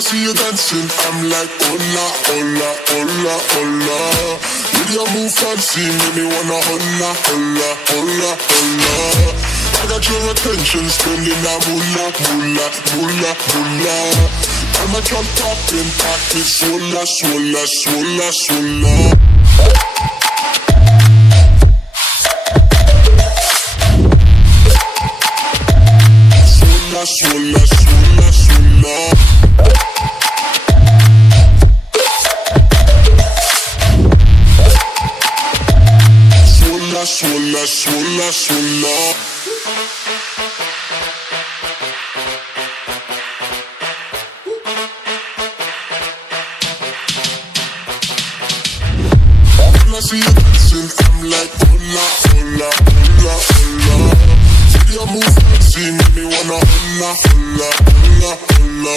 I see you dancing, I'm like, hola, hola, hola, hola. With your move fancy, make me wanna hola, hola, hola, hola. I got your attention, spending that moolah, moolah, moolah, moolah. I'm a drop popping, pocket, swola, swola, swola, swola. Swola, swola, swola, swola. Swola, swola, swola. When I see you dancing, I'm like, hola, hola, hola, hola. See you move fancy, make me wanna hola, hola, hola, hola.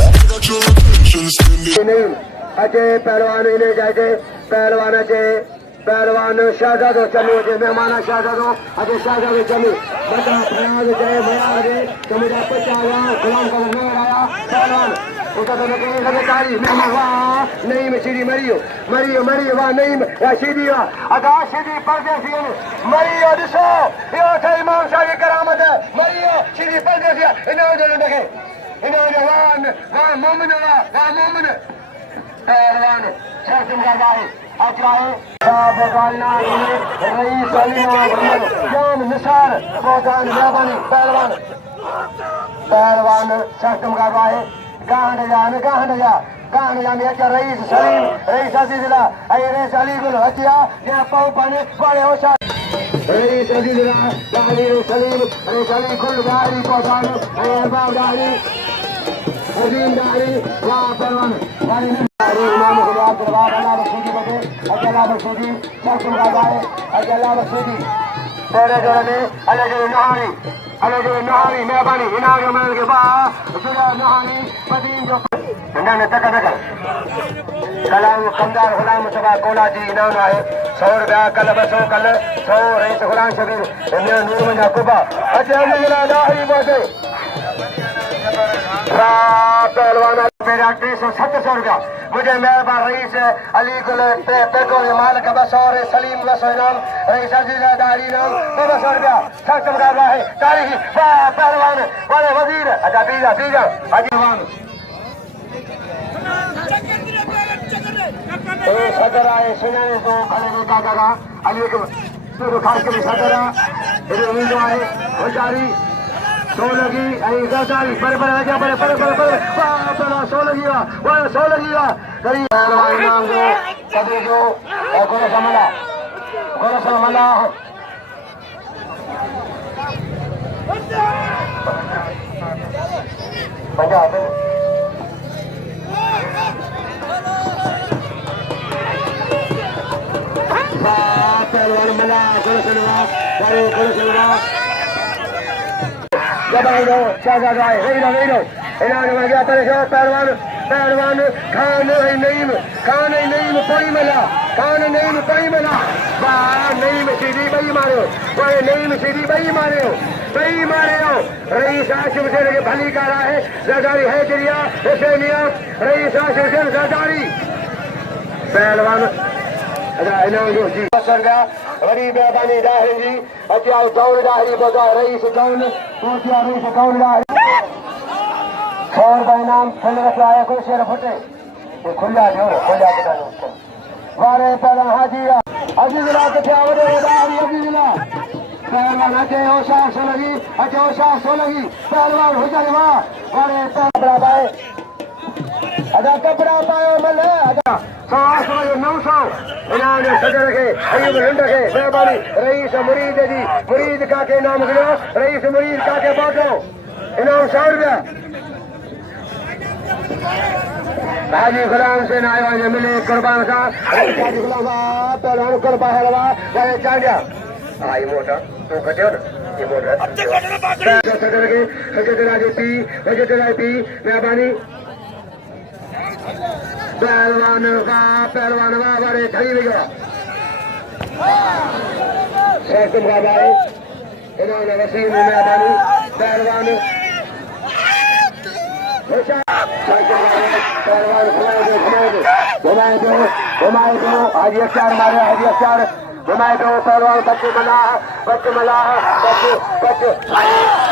I got your attention, spending. Ajay पहलवान इन्हें जाके पहलवान अजय पहलवान शहजादो चलो अजय मेहमान शहजादो अजय शहजादो चलो बता फराज जय भैया अजय तुम्हारा बच्चा आया गुलाम का नजर आया पहलवान उसका तो लगे लगे तारी वाह नहीं में सीधी मरियो मरियो मरियो वाह नहीं या सीधी वाह अदा सीधी परदेसी मरियो दिसो यो थे इमाम शाह की करामत है मरियो सीधी परदेसी इन्होंने जो लगे इन्होंने वाह मोमिन वाह मोमिन पहलवान शासन का जाए अजराए बगाना रईस अली मोहम्मद जान निसार बगान मेहरबानी पहलवान पहलवान शासन का जाए गांड जा में अच्छा रईस सलीम रईस अजीजुल्लाह अय रईस अली गुल हथिया या पाऊ पाने बड़े होशा रईस अजीजुल्लाह गांडी सलीम रईस अली कुल गाड़ी बगान अरबाब गाड़ी अजीम गाड़ी वाह पहलवान गाड़ी इमाम खुदा दरबार अल्लाह बख्शीदी बटे अल्लाह बख्शीदी शासन का जाए अल्लाह बख्शीदी तेरे जोड़े में अल्लाह जो नहारी मेहरबानी इनाम के मान के बाद जुड़ा नहारी पदीम जो ने तक कलाम कंदार गुलाम मुस्तफा कोला जी इनाम है 100 रुपया कल 200 कल 100 रईस गुलाम शबीर इन्हें नूर में याकूबा अच्छा मुझे नहारी बोले पहलवान मेरा 370 रुपया मुझे मेहरबान रईस अली गुल पेको मालिक 200 सलीम 200 इनाम रईस अजीजा दारी इनाम 200 रुपया शासन का है तारीखी वाह पहलवान बड़े वजीर अच्छा बीजा अजीवान सदर आए सुने तो खड़े का जगह अली को खास के सदर आए होशारी सोलगी आई गजाली पर आजा पर वाह पहला सोलगी वाह करी नाम जो कभी जो गोरा समला पंजाब वाह पहलवान मला गोरा जब आई लो शहजादा आए नहीं इन्होंने मैं गया परेशान पहलवान खान नहीं पाई मिला वाह नहीं में सीधी बई मारे हो रईस आशिफ से लगे भली का रहा है जरदारी है जरिया हुसैनिया रईस आशिफ से जरदारी पहलवान जी वरी मेहरबानी दाहिरी जी अचा गौर दाहिरी बजा रईस गौन पूछिया रईस गौन दाहिरी 100 रुपया इनाम फुल रखा है कोई शेर फुटे खुला दो वारे पहला हाजिया अजीजुल्लाह के ठावरे दाहिरी अजीजुल्लाह पहलवान अजय होशा सोलगी पहलवान हुजन वाह वारे कपड़ा पाए अदा कपड़ा पायो मल अदा 900 इन्होंने सदर के अयूब लंड के मेहरबानी रईस मुरीद जी मुरीद का के नाम गिनो रईस मुरीद का के बाटो इनाम 100 रुपया हाजी गुलाम से नायवान मिले कुर्बान सा हाजी गुलाम पहलवान कुर्बान हलवा वाले चांडिया आई मोटा तो कटे ना ये मोटा सदर के हजरत पी मेहरबानी पहलवान बड़े खड़ी भी गया शासन का भाई इन्होंने वसीम मेहरबानी पहलवान घुमाए दो हाजी अख्तियार मारे हाजी अख्तियार घुमाए दो पहलवान बच्चे मलाह बच्चे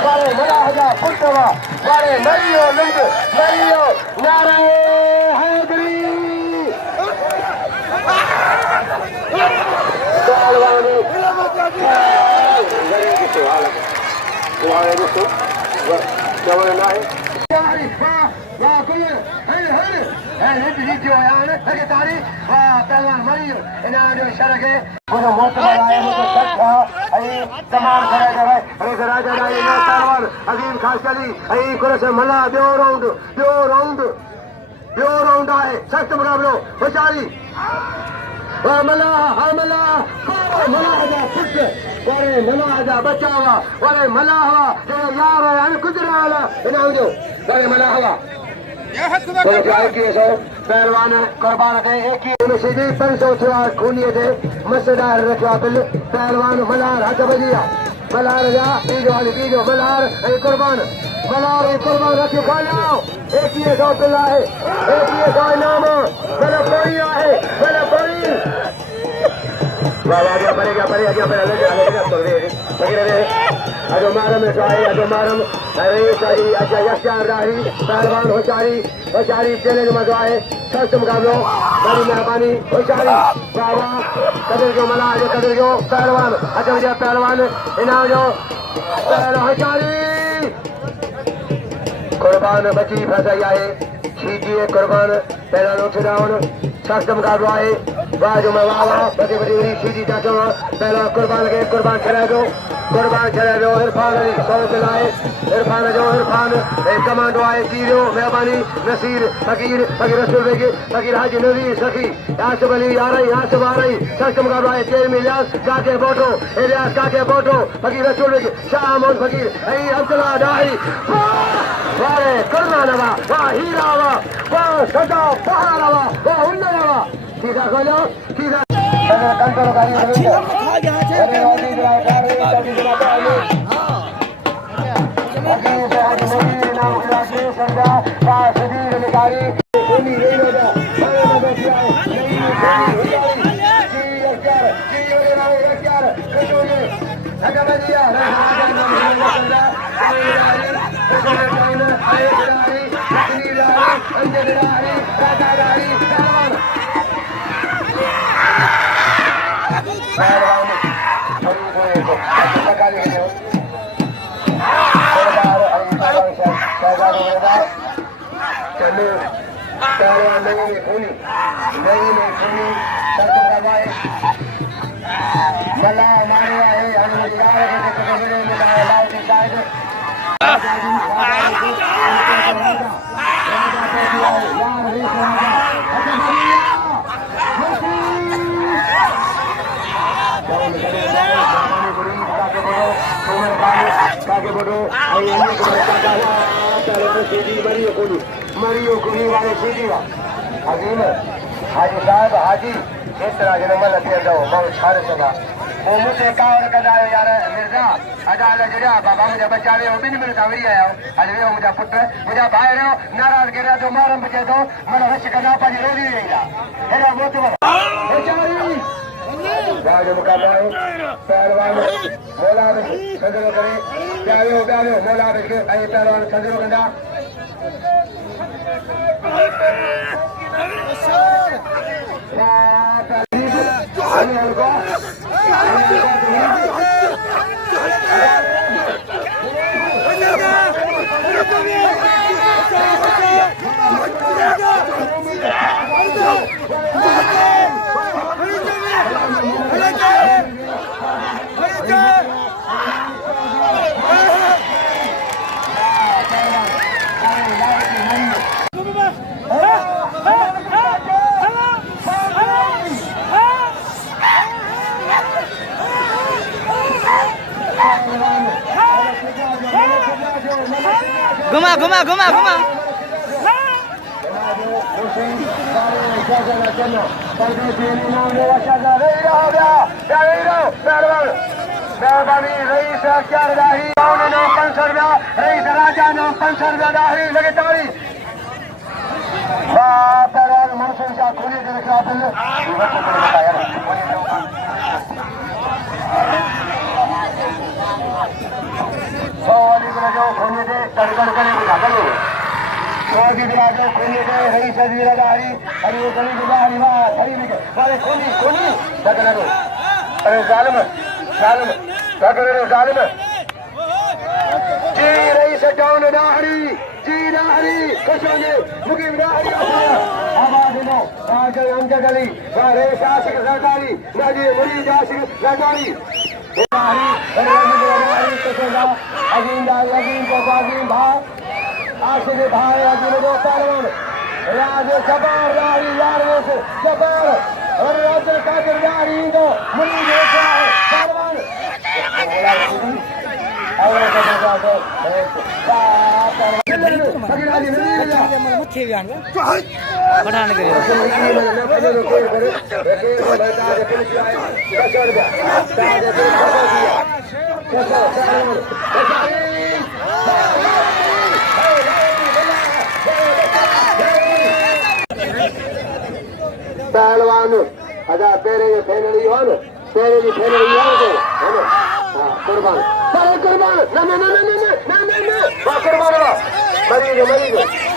बड़े मलाह जा फुटवा बड़े मरियो लंग मरियो नारे हैदरी पहलवानी पहलवान मरी इन्हें जो शरक है मुझे मोत लगाए मुझे शक था तमाम पहलवान अजीम खास कली कुरस मला ॿियो राउंड आहे सख़्त मुक़ाबिलो होशियारी मलाह जा पुट वरे मलाह जा बच्चा हुआ वरे मलाह यार हाणे गुज़रिया वाला इनाम जो वरे मलाह हुआ पहलवान कुर्बान कई 500 थिया खूनीअ ते मसदार रखियो बिल पहलवान मल्हार हथ बजी मल्हार जा पीजो मल्हार ऐं कुर्बान रखियो खालियो 2100 बिल आहे 2100 इनाम भले कोई आहे भले कोई परे अॻियां अॼो मारम अॼो मारम अच्छा यक्षार राही पहलवान होशियारी चैलेंज मज़ो आहे सख़्त मुक़ाबिलो बड़ी महिरबानी होशियारी बाबा कदर जो मल्हार जो कदर जो पहलवान अच्छा वॼा पहलवान इनाम जो होशियारी कुर्बान बची फसाई आहे शीटी कुर्बान पहलवान उठ डाउन सख़्त मुक़ाबिलो आहे वाह जो मैं वाह बड़ी शीटी था चवां पहला कुर्बान छॾाए दो इरफान अली 100 बिल आहे इरफान कमांडो आहे कीरियो महिरबानी नसीर फकीर रसूल बेग फकीर हाजी नज़ीर सखी यासिफ अली यासिफ आरई सख़्त मुक़ाबिलो आहे चेर में इलियास काके बोटो फकीर रसूल बेग शाह मोहन फकीर ऐं अब्दुल्ला डाही वारे कुर्बान हुआ वाह हीरा हुआ वाह सदा पहाड़ हुआ वाह उन्नत हुआ ठीक है खोलो ठीक है मरियो कुड़ी वाले सीधी हज़ीम हाजी साहब हाजी एतिरा जनमल थियंदो मां छा सघां पोइ मूंखे कावड़ कंदा आहियो यार मिर्ज़ा अॼु जॾहिं बाबा मुंहिंजा बचा वियो 2 मिनट खां वेही आया हल वियो मुंहिंजा पुट मुंहिंजा भाइरियो नाराज़ गिरिया थो मारम बचे थो मन रश कंदा पंहिंजी रोज़ी वेंदा हेॾा मोतबर जो मुक़ाबिलो आहे पहलवान मोला संदरो करे ॿियारियो मोला ऐं पहलवान संदरो कंदा घुमा मेहरबानी रईस अख्तियार डाउन नो 500 रुपया रईस राजा नो 500 रुपया दाहरी लगे ताड़ी पहलवान मनसूर शाह खोली के खिलाफ वाली जो खोने थे तड़कड़ करे बुझा लो खोजी दिला जो खोने थे रईस अजीरा दाहरी अरे वो गली दाहरी वाह खड़ी नहीं वाले खोली खोली तकड़ा दो अरे जालिम जालिम तकड़े जालिम जी रईस डाउन दाहरी जी दाहरी कशोने मुकीम दाहरी आबाद नो राजा अंजद अली वारे शासक सरदारी नाजी मुरी शासक सरदारी दाहरी दाहरी कशोना अजीम दाहरी अजीम को अजीम भाई आशिक भाई अजीम दो पहलवान राज जबर दाहरी यार वो से जबर और राजा कादिर दाहरी दो मुरी देखा है पहलवान और का दो मथे वियान बनाने के पहलवान अदा पेरे फैनली हो न पेरे की फैनली हो है ना हां कुर्बान कुर्बान ना ना ना ना ना ना ना कुर्बान मरी गए